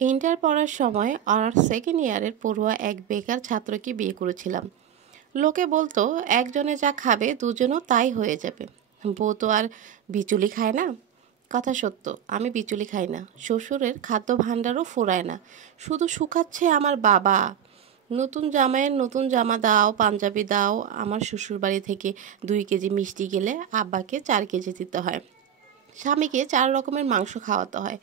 Inter পড়ার সময় honours second ইয়ারের পড়ুয়া এক বেকার ছাত্রকে বিয়ে করেছিলাম। লোকে বলতো একজনে যা খাবে দুজনও তাই হয়ে যাবে। বউ তো আর বিচুলি খায় না। কথা সত্য, আমি বিচুলি খাই না, শ্বশুরের খাদ্য ভাণ্ডারও ফুরায় না, শুধু শুকাচ্ছে আমার বাবা। নতুন জামাইয়ের নতুন জামা দাও, পাঞ্জাবি দাও। আমার শ্বশুরবাড়ি থেকে 2 কেজি মিষ্টি গেলে আব্বাকে 4 কেজি দিতে হয়। স্বামীকে 4 রকমের মাংস খাওয়াতে হয়।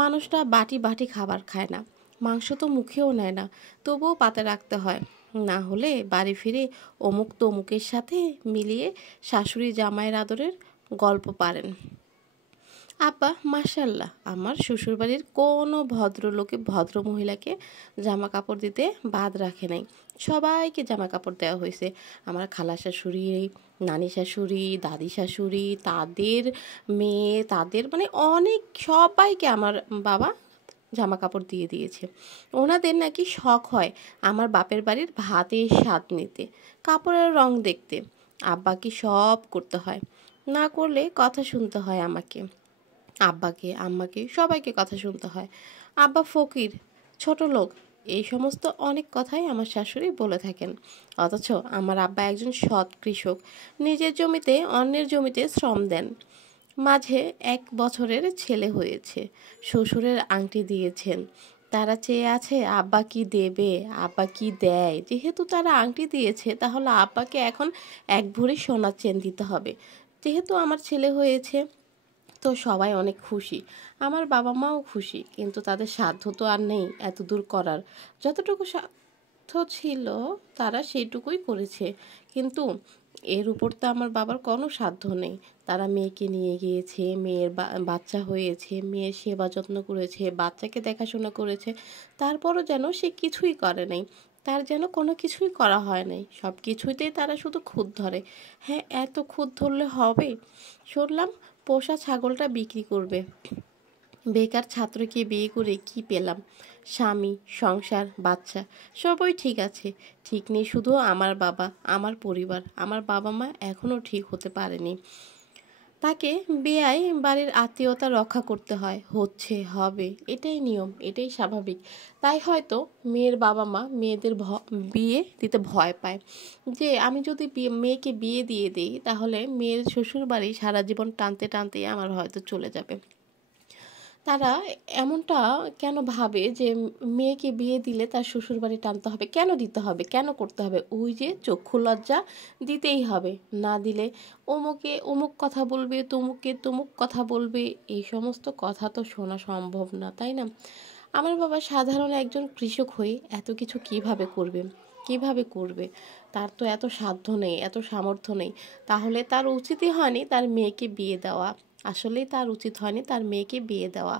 মানুষটা বাটি বাটি খাবার খায় না, মাংস তো মুখেও নেয় না, তবুও পাতে রাখতে হয়। না হলে বাড়ি ফিরে অমুক তমুকের সাথে মিলিয়ে শাশুড়ি জামাইয়ের আদরের গল্প পারেন। আব্বা মাশাল্লাহ, আমার শ্বশুরবাড়ির কোনো ভদ্রলোকে ভদ্র মহিলাকে জামা কাপড় দিতে বাদ রাখে নাই। সবাইকে জামা কাপড় দেওয়া হয়েছে। আমার খালা শাশুড়ি, নানি শাশুড়ি, দাদি শাশুড়ি, তাদের মেয়ে, তাদের মানে অনেক সবাইকে আমার বাবা জামা কাপড় দিয়ে দিয়েছে। ওনাদের নাকি শখ হয় আমার বাপের বাড়ির ভাতের স্বাদ নিতে, কাপড়ের রং দেখতে। আব্বাকে সব করতে হয়, না করলে কথা শুনতে হয় আমাকে, আব্বাকে, আম্মাকে, সবাইকে কথা শুনতে হয়। আব্বা ফকির, ছোট লোক, এই সমস্ত অনেক কথাই আমার শাশুড়ি বলে থাকেন। অথচ আমার আব্বা একজন সৎ কৃষক, নিজের জমিতে অন্যের জমিতে শ্রম দেন। মাঝে 1 বছরের ছেলে হয়েছে, শ্বশুরের আংটি দিয়েছেন। তারা চেয়ে আছে আব্বা কি দেবে, আব্বা কি দেয়। যেহেতু তারা আংটি দিয়েছে, তাহলে আব্বাকে এখন 1 ভরি সোনার চেন দিতে হবে। যেহেতু আমার ছেলে হয়েছে, তো সবাই অনেক খুশি। আমার বাবা মাও খুশি, কিন্তু তাদের সাধ্য তো আর নেই এত দূর করার। যতটুকু সাধ্য ছিল তারা সেইটুকুই করেছে, কিন্তু এর উপর তো আমার বাবার কোনো সাধ্য নেই। তারা মেয়েকে নিয়ে গিয়েছে, মেয়ের বাচ্চা হয়েছে, মেয়ের সেবা যত্ন করেছে, বাচ্চাকে দেখাশোনা করেছে, তারপরও যেন সে কিছুই করে নাই। তার যেন কোনো কিছুই করা হয় নাই, সব কিছুতেই তারা শুধু খুঁত ধরে। হ্যাঁ, এত খুঁত ধরলে হবে? শুনলাম পোষা ছাগলটা বিক্রি করবে। বেকার ছাত্রকে বিয়ে করে কি পেলাম? স্বামী, সংসার, বাচ্চা, সবই ঠিক আছে। ঠিক নেই শুধু আমার বাবা, আমার পরিবার, আমার বাবা মা এখনও ঠিক হতে পারেনি। তাকে বেয়াই বাড়ির আত্মীয়তা রক্ষা করতে হয়, হচ্ছে, হবে, এটাই নিয়ম, এটাই স্বাভাবিক। তাই হয়তো মেয়ের বাবা মা মেয়েদের বিয়ে দিতে ভয় পায়, যে আমি যদি মেয়েকে বিয়ে দিয়ে দিই তাহলে মেয়ের শ্বশুর বাড়ি সারা জীবন টানতে টানতে আমার হয়তো চলে যাবে। তারা এমনটা কেন ভাবে যে মেয়েকে বিয়ে দিলে তার শ্বশুরবাড়ি টানতে হবে? কেন দিতে হবে? কেন করতে হবে? ওই যে চক্ষু লজ্জা, দিতেই হবে। না দিলে অমুকে অমুক কথা বলবে, তমুকে তমুক কথা বলবে। এই সমস্ত কথা তো শোনা সম্ভব না, তাই না? আমার বাবা সাধারণ একজন কৃষক হয়ে এত কিছু কিভাবে করবে? কিভাবে করবে? তার তো এত সাধ্য নেই, এত সামর্থ্য নেই। তাহলে তার উচিতই হয়নি তার মেয়েকে বিয়ে দেওয়া। আসলেই তার উচিত হয়নি তার মেয়েকে বিয়ে দেওয়া।